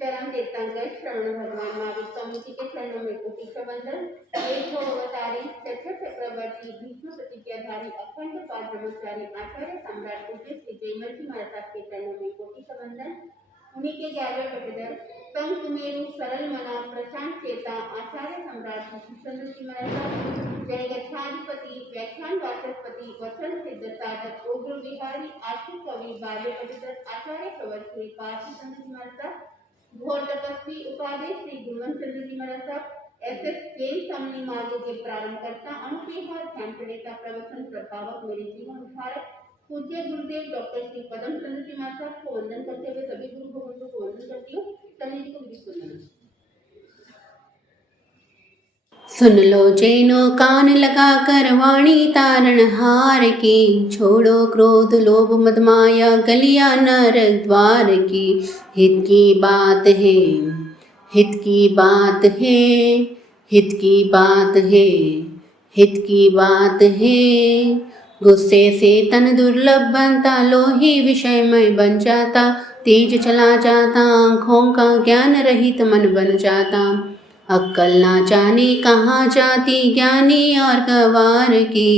चरण तीर्थंकर श्रवण भगवान महावीर स्वामी जी के चरणों में कोटि प्रबंधन। एक हो अवतारी चक्र चक्रवर्ती भीष्म प्रतिज्ञाधारी अखंड पाद ब्रह्मचारी आचार्य सम्राट पूज्य श्री जयमल जी महाराज साहब के चरणों में कोटि प्रबंधन। उन्हीं के 11वें पटदर संत सुमेरु सरल मना प्रशांत चेता आचार्य सम्राट चंद्र जी महाराज साहब जय गच्छाधिपति व्याख्यान वाचस्पति वचन सिद्ध साधक उग्र विहारी आशिक कवि 12वें पटदर आचार्य प्रवर श्री पार्थ चंद्र जी महाराज साहब घोर तपस्वी उपाधि श्री गुणवंत चंद्र जी महाराज साहब ऐसे जैन समनी मार्गों के प्रारंभ करता अनुपेहा ध्यान प्रणेता प्रवचन प्रभावक मेरे जीवन उद्धारक पूज्य गुरुदेव डॉक्टर श्री पदम चंद्र जी महाराज साहब को वंदन करते हुए सभी गुरु भगवंतों को वंदन करती हूँ। चलिए जी को विधि सुनना। सुन लो जैनो कान लगा कर वाणी तारण हार की, छोड़ो क्रोध लोभ मद माया गलिया नर द्वार की। हित की बात है, हित की बात है, हित की बात है, हित की बात है। गुस्से से तन दुर्लभ बनता, लोही विषयमय बन जाता, तेज चला जाता, आँखों का ज्ञान रहित मन बन जाता। अक्कल ना जाने कहाँ जाती ज्ञानी और गवार की,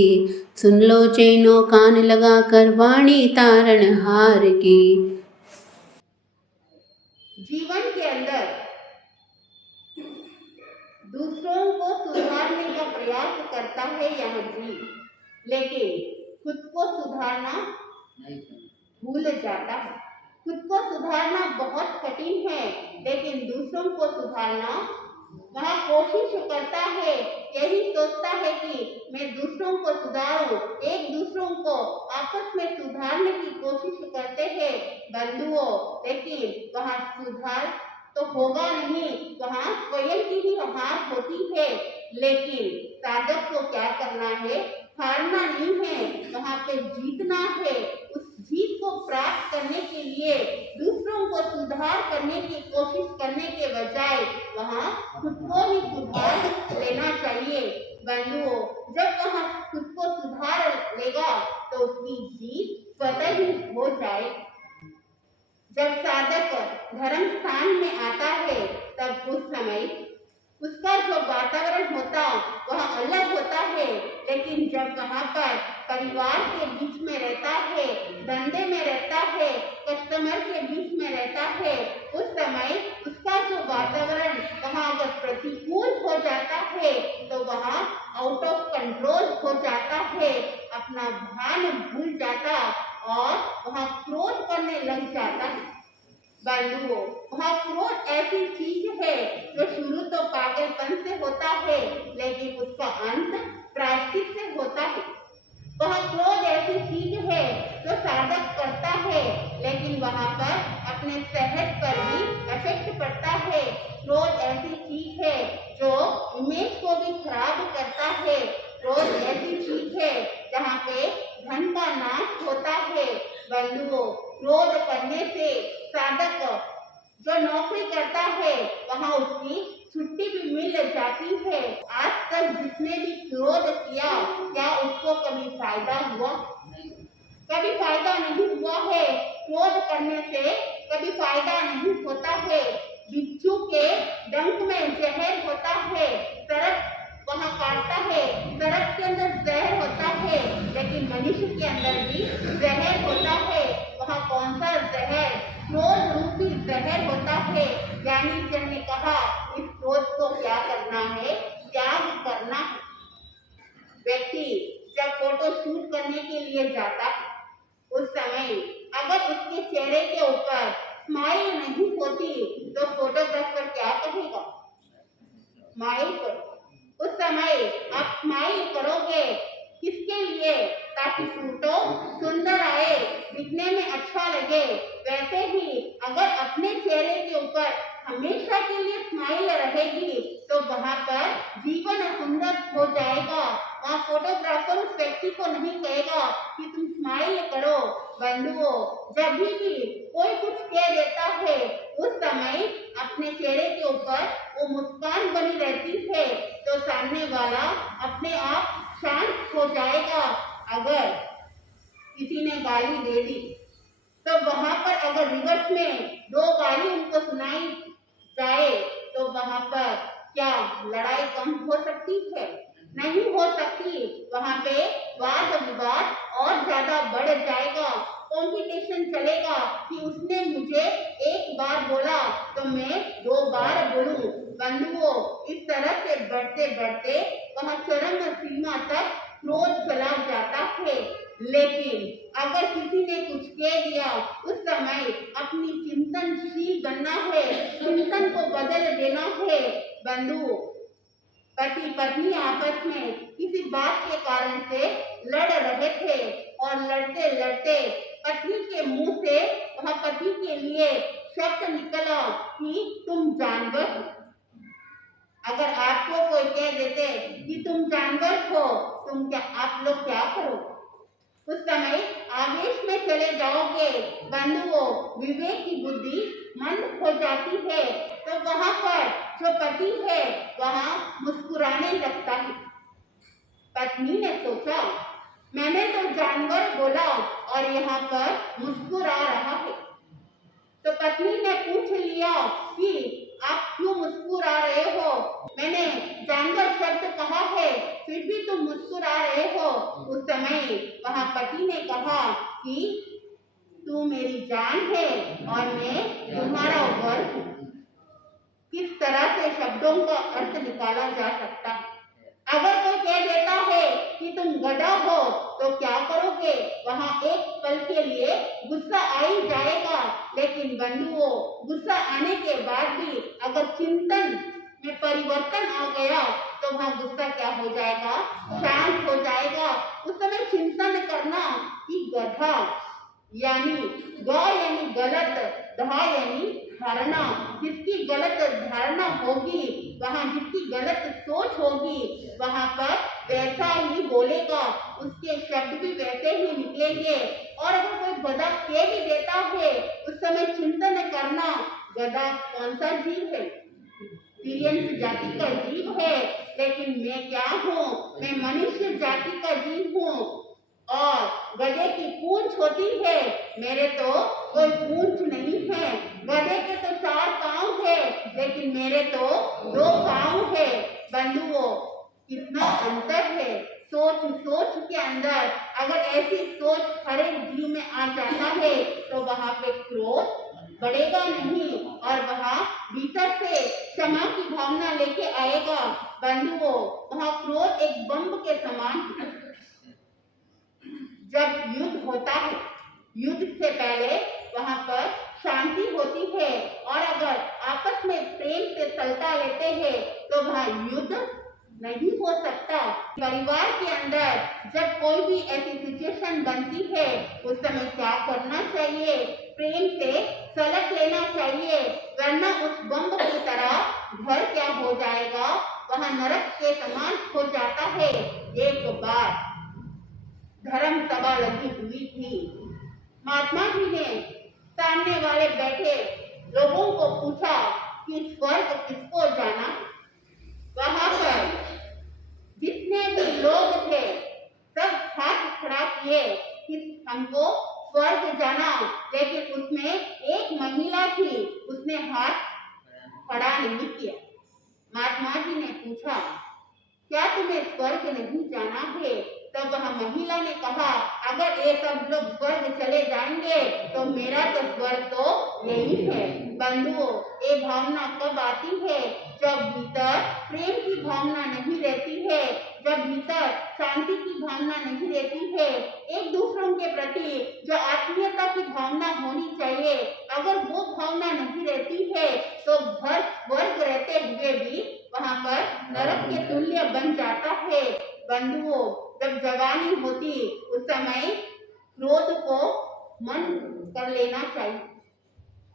सुन लो चैनो कान लगा कर वाणी तारण हार की। जीवन के अंदर दूसरों को सुधारने का प्रयास करता है यह जीव, लेकिन खुद को सुधारना भूल जाता है। खुद को सुधारना बहुत कठिन है, लेकिन दूसरों को सुधारना वह कोशिश करता है, यही सोचता है कि मैं दूसरों को सुधारूं, एक दूसरों को आपस में सुधारने की कोशिश करते हैं बंधुओं, लेकिन वहाँ सुधार तो होगा नहीं, वहाँ स्वयं की ही हार होती है। लेकिन साधक को क्या करना है, हारना नहीं है, वहाँ पे जीतना है। उस जीत को प्राप्त करने के लिए दूसरों को सुधार करने की कोशिश करने के बजाय वहाँ खुद को ही सुधार लेना चाहिए बंधुओं। जब वह खुद को सुधार लेगा तो उसकी जीत स्वतः ही हो जाए। जब साधक धर्म स्थान में आता है तब उस समय उसका जो वातावरण होता वह अलग होता है, लेकिन जब वहाँ पर परिवार के बीच में रहता है, धंधे में रहता है, कस्टमर के बीच में रहता है, उस समय उसका जो वातावरण वहाँ अगर प्रतिकूल हो जाता है तो वहाँ आउट ऑफ कंट्रोल हो जाता है, अपना ध्यान भूल जाता और वहाँ क्रोध करने लग जाता है। बंधुओं, वह क्रोध ऐसी चीज है जो शुरू तो पागलपन से होता है, लेकिन उसका अंत प्रायश्चित से होता है। वह क्रोध ऐसी चीज है जो साधक करता है, लेकिन वहाँ पर अपने सेहत पर भी इफेक्ट पड़ता है। क्रोध ऐसी चीज है जो इमेज को भी खराब करता है। क्रोध ऐसी चीज है जहाँ पे धन का नाश होता है। बंधुओं, क्रोध करने से साधक जो नौकरी करता है वहाँ उसकी छुट्टी भी मिल जाती है। आज तक जिसने भी क्रोध किया, क्या उसको कभी फायदा हुआ? कभी फायदा नहीं हुआ है। क्रोध करने से कभी फायदा नहीं होता है। बिच्छू के डंक में जहर होता है, सर्प वहाँ काटता है, सर्प के अंदर जहर होता है, लेकिन मनुष्य के अंदर भी जहर होता है। वहाँ कौन सा जहर? क्रोध रूपी जहर होता है। ज्ञानी जन ने कहा इस क्रोध को क्या करना है? त्याग करना है। व्यक्ति जब फोटो शूट करने के लिए जाता है, उस समय अगर उसके चेहरे के ऊपर स्माइल नहीं होती तो फोटोग्राफर क्या कहेगा? स्माइल करो। उस समय आप स्माइल करोगे किसके लिए? ताकि फोटो सुंदर आए, दिखने में अच्छा लगे। वैसे ही अगर अपने चेहरे के ऊपर हमेशा के लिए स्माइल रहेगी तो वहाँ पर जीवन सुंदर हो जाएगा। वहाँ फोटोग्राफर उस व्यक्ति को नहीं कहेगा कि तुम स्माइल करो। बंधुओं, जब भी कोई कुछ कह देता है उस समय अपने चेहरे के ऊपर वो मुस्कान बनी रहती है तो सामने वाला अपने आप शांत हो जाएगा। अगर किसी ने गाली दे दी तो वहां पर अगर रिवर्स में 2 गाली उनको सुनाई जाए तो वहां पर क्या लड़ाई कम हो सकती है? नहीं हो सकती। वहां पे वाद विवाद और ज्यादा बढ़ जाएगा, कंपटीशन चलेगा कि उसने मुझे एक बार बोला तो मैं 2 बार बोलूं। बंधुओं, इस तरह से बढ़ते बढ़ते वहां चरम सीमा तक क्रोध चला जाता है। लेकिन अगर किसी ने कुछ कह दिया, उस समय अपनी चिंतनशील बनना है, चिंतन को बदल देना है। बंधु, पति पत्नी आपस में किसी बात के कारण से लड़ रहे थे और लड़ते लड़ते पत्नी के मुंह से वह पति के लिए शब्द निकला कि तुम जानवर हो। अगर आपको कोई कह देते कि तुम जानवर हो, आप लोग क्या करोगे? उस समय आवेश में चले जाओगे। बंधुओं, विवेक की बुद्धि मंद हो जाती है तो वहां पर जो पति है वहां मुस्कुराने लगता है। पत्नी ने सोचा, मैंने तो जानवर बोला और यहाँ पर मुस्कुरा रहा है। तो पत्नी ने पूछ लिया कि आप क्यों मुस्कुरा रहे हो? मैंने जानवर शब्द कहा है, फिर भी तुम मुस्कुरा रहे हो। उस समय वहां पति ने कहा कि तू मेरी जान है और मैं तुम्हारा वर हूँ। किस तरह से शब्दों का अर्थ निकाला जा सकता है? अगर कोई कह देता है कि तुम गधा हो तो क्या करोगे? वहां एक पल के लिए गुस्सा आ ही जाएगा, लेकिन बंधुओं, गुस्सा आने के बाद भी अगर चिंतन में परिवर्तन आ गया तो वहां गुस्सा क्या हो जाएगा? शांत हो जाएगा। उस समय चिंतन करना कि गधा यानी ग यानी गलत, धा यानी धारणा। जिसकी गलत धारणा होगी, वहां जिसकी गलत सोच होगी, वहां पर वैसा ही बोलेगा, उसके शब्द भी वैसे ही निकलेंगे। और अगर कोई गधा कह भी देता है, उस समय चिंतन करना, गधा कौन सा जीव है? तिर्यंत जाति का जीव है, लेकिन मैं क्या हूँ? मैं मनुष्य जाति का जीव हूँ। और गधे की पूंछ होती है, मेरे तो कोई पूंछ नहीं है। गधे के तो 4 पांव है, लेकिन मेरे तो 2 पांव है। बंधुओं, कितना अंतर है सोच सोच के अंदर। अगर ऐसी सोच हर एक जीव में आ जाता है तो वहां पे क्रोध बढ़ेगा नहीं और वहां भीतर से क्षमा की भावना लेके आएगा। बंधुओं, वहां क्रोध एक बम के समान है। जब युद्ध होता है, युद्ध से पहले वहां पर शांति होती है और अगर आपस में प्रेम से सल्टा लेते हैं तो वहां युद्ध नहीं हो सकता। परिवार के अंदर जब कोई भी ऐसी सिचुएशन बनती है, उस समय क्या करना चाहिए? प्रेम से सलट लेना चाहिए, वरना उस बम की तरह घर क्या हो जाएगा? वहां नरक के समान हो जाता है। एक बार धर्म सभा लगी हुई थी। महात्मा जी ने सामने वाले बैठे लोगों को पूछा कि स्वर्ग किसको जाना? वहां पर जितने भी लोग थे सब हाथ खड़ा किए कि हमको स्वर्ग जाना, लेकिन उसमें एक महिला थी, उसने हाथ खड़ा नहीं किया। महात्मा जी ने पूछा, क्या तुम्हें स्वर्ग नहीं जाना है? तब वह महिला ने कहा, अगर ये सब लोग स्वर्ग चले जाएंगे तो मेरा तो स्वर्ग तो यही है। बंधुओं, ये भावना कब आती है? जब भीतर प्रेम की भावना नहीं रहती है, जब भीतर शांति की भावना नहीं रहती है, एक दूसरों के प्रति जो आत्मीयता की भावना होनी चाहिए, अगर वो भावना नहीं रहती है तो घर स्वर्ग रहते हुए भी वहां पर नरक के तुल्य बन जाता है। बंधुओं, जब जवानी होती उस समय क्रोध को मन कर लेना चाहिए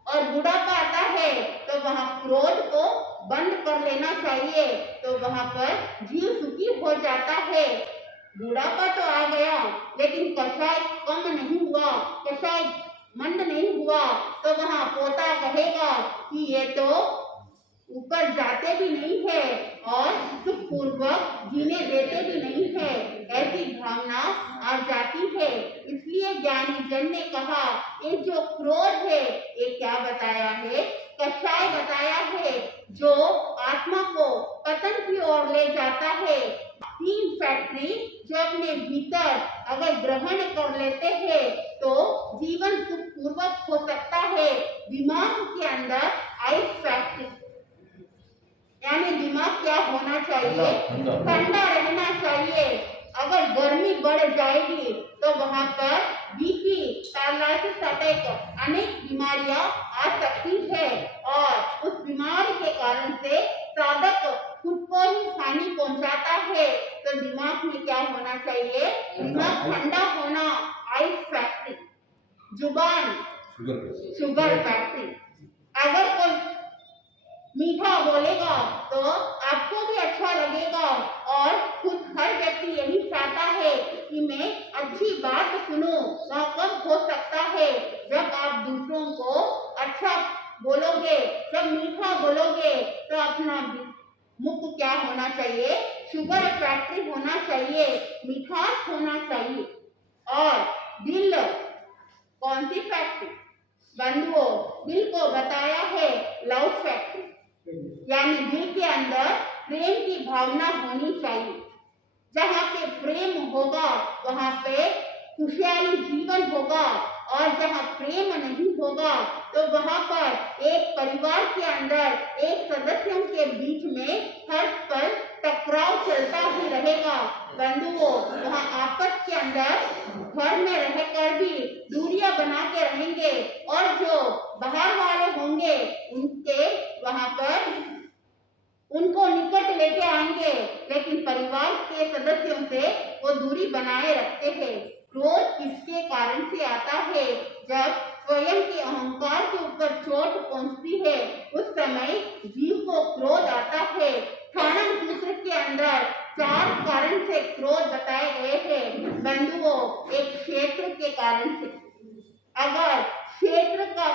और बुढ़ापा आता है तो वहां क्रोध को बंद कर लेना चाहिए, तो वहां पर जीव सुखी हो जाता है। बुढ़ापा तो आ गया लेकिन कषाय कम नहीं हुआ, कषाय मंद नहीं हुआ, तो वहां पोता कहेगा कि ये तो ऊपर जाते भी नहीं है और सुखपूर्वक जीने देते भी नहीं है। ऐसी भावना आ जाती है। इसलिए ज्ञानी जन ने कहा ये जो क्रोध है ये क्या बताया है, कषाय बताया है जो आत्मा को पतन की ओर ले जाता है। तीन फैक्ट्री जो अपने भीतर अगर ग्रहण कर लेते हैं तो जीवन सुखपूर्वक हो सकता है। दिमाग के अंदर आइस फैक्ट्री यानी दिमाग क्या होना चाहिए, ठंडा रहना चाहिए। अगर गर्मी बढ़ जाएगी तो वहां पर बीपी, पैरालिसिस अटैक अनेक बीमारियां आ सकती है और उस बीमारी के कारण से साधक खुद को ही हानि पहुंचाता है। तो दिमाग में क्या होना चाहिए, दिमाग ठंडा होना, आइस फैक्ट्री। जुबान शुगर फैक्ट्री। अगर कोई मीठा बोलेगा तो आपको भी अच्छा लगेगा और खुद हर व्यक्ति यही चाहता है कि मैं अच्छी बात सुनूं। वह कब हो सकता है, जब आप दूसरों को अच्छा बोलोगे, जब मीठा बोलोगे तो अपना मुख क्या होना चाहिए, शुगर फैक्ट्री होना चाहिए, मिठास होना चाहिए। और दिल कौन सी फैक्ट्री, बंधुओं दिल को बताया है लव फैक्ट्री, यानी दिल के अंदर प्रेम की भावना होनी चाहिए। जहाँ पे प्रेम होगा वहाँ पे खुशहाली जीवन होगा और जहाँ प्रेम नहीं होगा तो वहाँ पर एक परिवार के अंदर एक सदस्यों के बीच में हर पल टकराव चलता ही रहेगा। बंधुओं वहाँ आपस के अंदर घर में रहकर भी दूरियां बना के रहेंगे और जो बाहर वाले होंगे उनके वहाँ पर उनको निकट लेके आएंगे, लेकिन परिवार के सदस्यों से वो दूरी बनाए रखते हैं। क्रोध किसके कारण से आता है, जब स्वयं के अहंकार के ऊपर चोट पहुंचती है उस समय जीव को क्रोध आता है। थानम सूत्र के अंदर 4 कारण से क्रोध बताए गए हैं। बंधुओं एक क्षेत्र के कारण से, अगर क्षेत्र का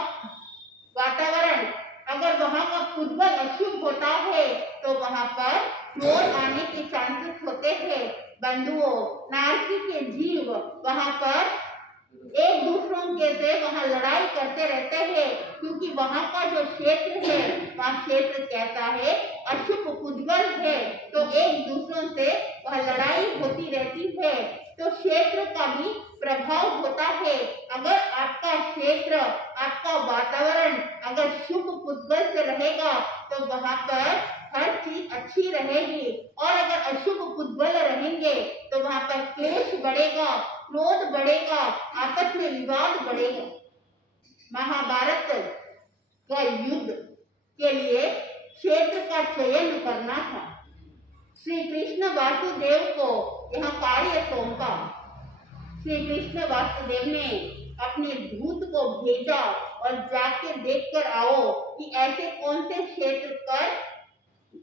वातावरण अगर वहां का फुटबॉल अशुभ होता है तो वहां पर क्रोध आने के चांसेस होते हैं। बंधुओं नारकी के जीव वहां पर एक दूसरों के से वहां लड़ाई करते रहते हैं, क्योंकि वहां का जो क्षेत्र है वह क्षेत्र कैसा है, अशुभ फुटबॉल है, तो एक दूसरों से वह लड़ाई होती रहती है। तो क्षेत्र का भी प्रभाव होता है। अगर आपका क्षेत्र, आपका वातावरण अगर शुभ फुटबॉल से रहेगा तो वहां पर हर चीज अच्छी रहेगी और अगर अशुभ फुटबॉल रहेंगे तो वहां पर क्लेश बढ़ेगा, क्रोध बढ़ेगा, आपस में विवाद बढ़ेगा। महाभारत का युद्ध के लिए क्षेत्र का चयन करना था। श्री कृष्ण वासुदेव को यह कार्य सौंपा। श्री कृष्ण वासुदेव ने अपने दूत को भेजा और जाके देखकर आओ कि ऐसे कौन से क्षेत्र पर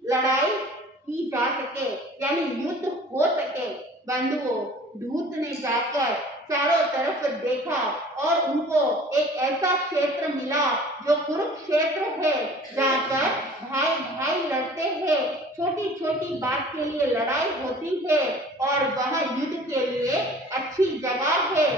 लड़ाई की जा सके, यानी युद्ध हो सके। बंधुओं दूत ने जाकर चारों तरफ देखा और उनको एक ऐसा क्षेत्र मिला जो कुरुक्षेत्र है, जहाँ पर भाई भाई लड़ते हैं, छोटी छोटी बात के लिए लड़ाई होती है और वह युद्ध के लिए अच्छी जगह है।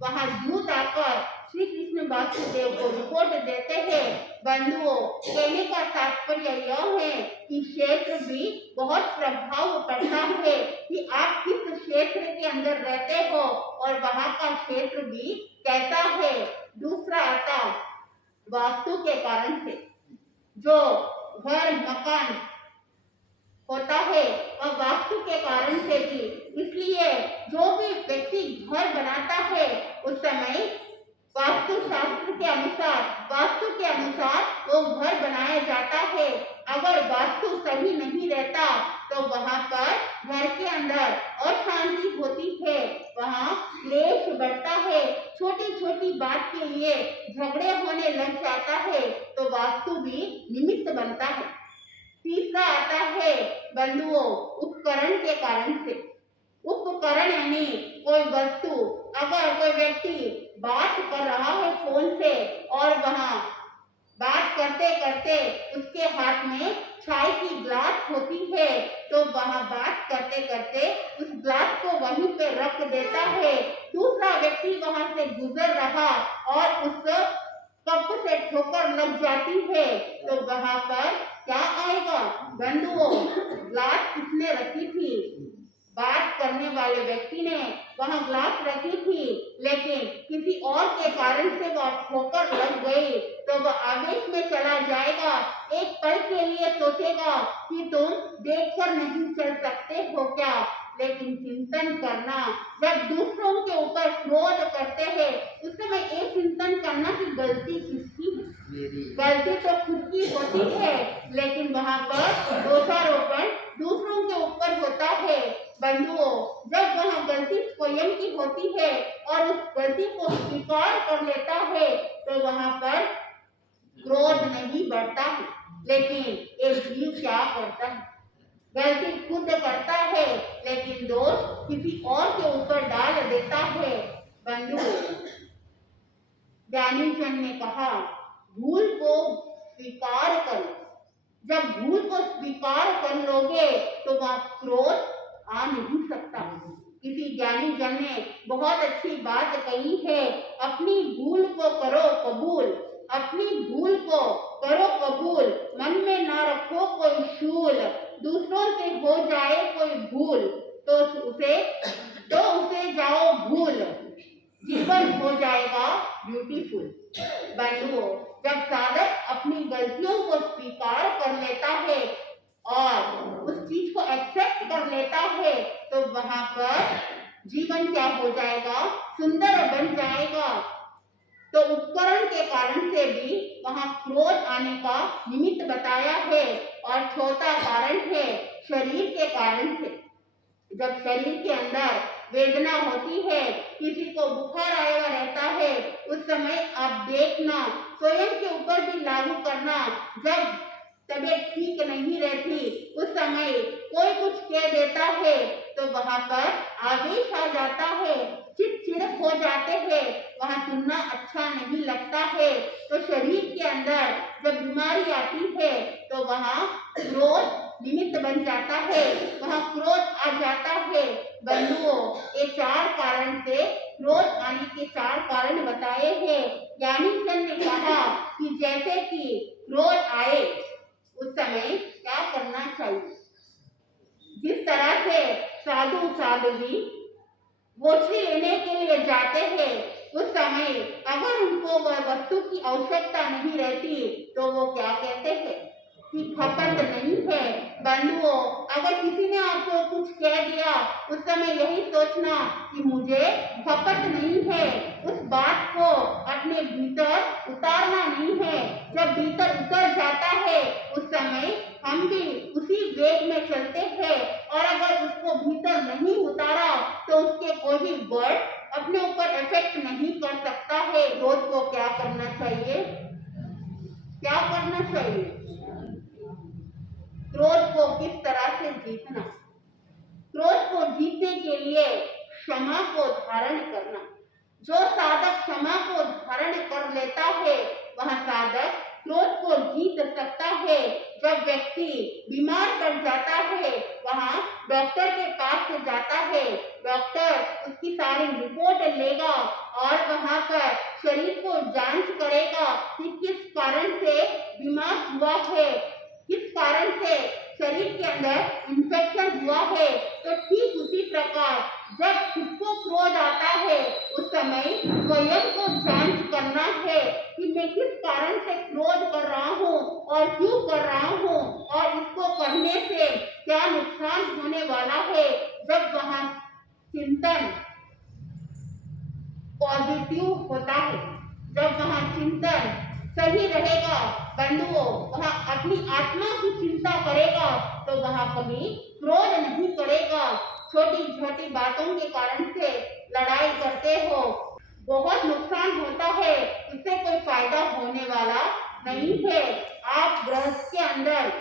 वहाँ दूत आकर श्री कृष्ण वासुदेव को रिपोर्ट देते हैं। बंधुओं कहने का तात्पर्य यह है कि क्षेत्र भी बहुत प्रभाव पड़ता है कि आप किस क्षेत्र के अंदर रहते हो और वहाँ का क्षेत्र भी कैसा है। दूसरा आता वास्तु के कारण से, जो घर मकान होता है वह वास्तु के कारण से भी। इसलिए जो भी व्यक्ति घर बनाता है उस समय वास्तु शास्त्र के अनुसार, वास्तु के अनुसार वो घर बनाया जाता है। अगर वास्तु सही नहीं रहता तो वहाँ पर घर के अंदर अशांति होती है, वहाँ क्लेश बढ़ता है, छोटी छोटी बात के लिए झगड़े होने लग जाता है, तो वास्तु भी निमित्त बनता है। तीसरा आता है बंधुओं उपकरण के कारण से। उपकरण यानी कोई वस्तु, अगर कोई व्यक्ति बात कर रहा है फोन से और वहाँ बात करते करते उसके हाथ में चाय की ग्लास होती है, तो वह बात करते करते उस ग्लास को वहीं पे रख देता है। दूसरा व्यक्ति वहां से गुजर रहा और उस कप से ठोकर लग जाती है, तो वहां पर क्या आएगा? बंधुओं, ग्लास किसने रखी थी? बात करने वाले व्यक्ति ने वहां ग्लास रखी थी, लेकिन किसी और के कारण से वह ठोकर लग गई, तो वह आवेश में चला जाएगा। एक पल के लिए सोचेगा कि तुम देखकर नहीं चल सकते हो क्या, लेकिन चिंतन करना, जब दूसरों के ऊपर क्रोध करते हैं उस समय ये चिंतन करना कि गलती किसकी है। गलती तो खुद की होती है, लेकिन वहां पर दोषारोपण दूसरों के ऊपर होता है। बंधुओं, जब वह गलती स्वयं की होती है और उस गलती को स्वीकार कर लेता है, तो वहां पर क्रोध नहीं बढ़ता है। लेकिन एक जीव क्या करता है? गलती खुद करता है, लेकिन दोष किसी और के ऊपर डाल देता है। बंधुओं, ज्ञानी जन ने कहा, भूल को स्वीकार करो। जब भूल को स्वीकार कर लोगे तो वह क्रोध आ नहीं सकता। किसी ज्ञानी जन ने बहुत अच्छी बात कही है, अपनी भूल को करो कबूल, अपनी भूल को करो कबूल, मन में ना रखो कोई शूल, दूसरों से हो जाए कोई भूल तो उसे जाओ भूल, जीवन हो जाएगा ब्यूटीफुल। बंधुओं, जब साधक अपनी गलतियों को स्वीकार कर लेता है और उस चीज को एक्सेप्ट कर लेता है, तो वहां पर जीवन क्या हो जाएगा? सुंदर बन जाएगा। तो उपकरण के कारण से भी वहां क्रोध आने का निमित्त बताया है, और चौथा कारण है शरीर के कारण से। जब शरीर के अंदर वेदना होती है, किसी को बुखार आया हुआ रहता है, उस समय आप देखना, स्वयं के ऊपर भी लागू करना, जब तबीयत ठीक नहीं रहती उस समय कोई कुछ कह देता है तो वहां पर आवेश आ जाता है, चिड़चिड़ हो जाते हैं, वहां सुनना अच्छा नहीं लगता है। तो शरीर के अंदर जब बीमारी आती है तो वहां क्रोध निमित्त बन जाता है, वहां क्रोध आ जाता है। बंधुओं, ये 4 कारण से क्रोध आने के 4 कारण बताए हैं। ज्ञानी जन ने कहा कि जैसे कि क्रोध आए उस समय क्या करना चाहिए। जिस तरह से साधु साध्वी मोची लेने के लिए जाते हैं, उस समय अगर उनको वह वस्तु की आवश्यकता नहीं रहती तो वो क्या कहते हैं कि खपत नहीं है। बंधुओं, अगर किसी ने आपको कुछ कह दिया उस समय यही सोचना कि मुझे खपत नहीं है, उस बात को अपने भीतर उतारना नहीं है। जब भीतर उतर जाता है उस समय हम भी उसी वेग में चलते हैं, और अगर उसको भीतर नहीं उतारा तो उसके कोई भी वर्ड अपने ऊपर इफेक्ट नहीं कर सकता है। रोज को क्या करना चाहिए? क्या करना चाहिए? क्रोध को किस तरह से जीतना? क्रोध को जीतने के लिए क्षमा को धारण करना। जो साधक क्षमा को धारण कर लेता है वह साधक क्रोध को जीत सकता है। जब व्यक्ति बीमार पड़ जाता है वहां डॉक्टर के पास से जाता है, डॉक्टर उसकी सारी रिपोर्ट लेगा और वहां पर शरीर को जांच करेगा कि किस कारण से बीमार हुआ है, किस कारण से शरीर के अंदर इंफेक्शन हुआ है। तो ठीक उसी प्रकार जब खुद को क्रोध आता है उस समय स्वयं को जांच करना है कि मैं किस कारण से क्रोध कर रहा हूँ और क्यों कर रहा हूँ, और इसको करने से क्या नुकसान होने वाला है। जब वहां चिंतन पॉजिटिव होता है, जब वहां चिंतन सही रहेगा, बंधुओं वहां अपनी आत्मा की चिंता करेगा तो वहां कभी क्रोध नहीं करेगा। छोटी छोटी बातों के कारण से लड़ाई करते हो, बहुत नुकसान होता है, इससे कोई फायदा होने वाला नहीं है। आप गृहस्थ के अंदर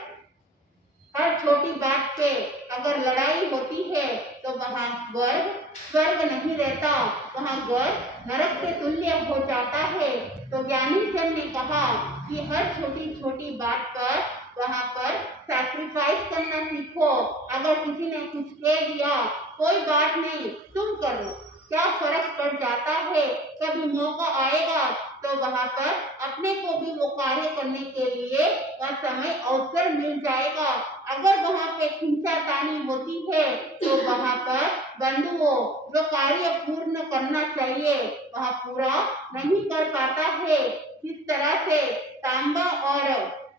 हर छोटी बात पे अगर लड़ाई होती है तो वहां स्वर्ग नहीं रहता, वहां स्वर्ग नरक के तुल्य हो जाता है। तो ज्ञानी जन ने कहा कि हर छोटी छोटी बात पर वहाँ पर सैक्रिफाइस करना सीखो। अगर किसी ने कुछ कह दिया, कोई बात नहीं, तुम करो, क्या फर्क पड़ जाता है। कभी मौका आएगा तो वहाँ पर अपने को भी वो कार्य करने के लिए वह समय अवसर मिल जाएगा। अगर वहाँ पे खींचातानी होती है तो वहाँ पर बंधुओं जो कार्य पूर्ण करना चाहिए वह पूरा नहीं कर पाता है। इस तरह से तांबा और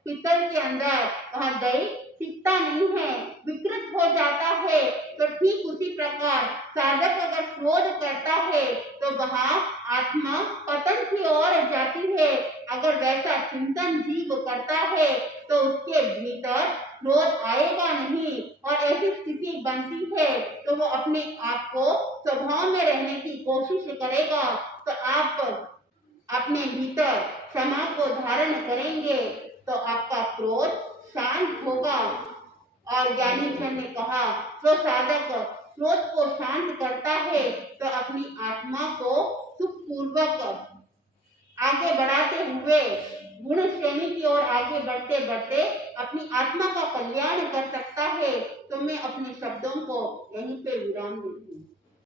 पीतल के अंदर वह दही टिकता नहीं है, विकृत हो जाता है। तो ठीक उसी प्रकार साधक अगर क्रोध करता है तो वहाँ आत्मा पतन की ओर जाती है। अगर वैसा चिंतन जीव करता है तो उसके भीतर क्रोध आएगा नहीं और ऐसी स्थिति बनती है तो वो अपने आप को स्वभाव में रहने की कोशिश करेगा। तो आप अपने भीतर क्षमा को धारण करेंगे तो आपका क्रोध शांत होगा। और ज्ञानी जन ने कहा जो साधक क्रोध को शांत करता है तो अपनी आत्मा को सुखपूर्वक आगे बढ़ाते हुए गुण श्रेणी की ओर आगे बढ़ते बढ़ते अपनी आत्मा का कल्याण कर सकता है। तो मैं अपने शब्दों को यहीं पे विराम देती हूँ।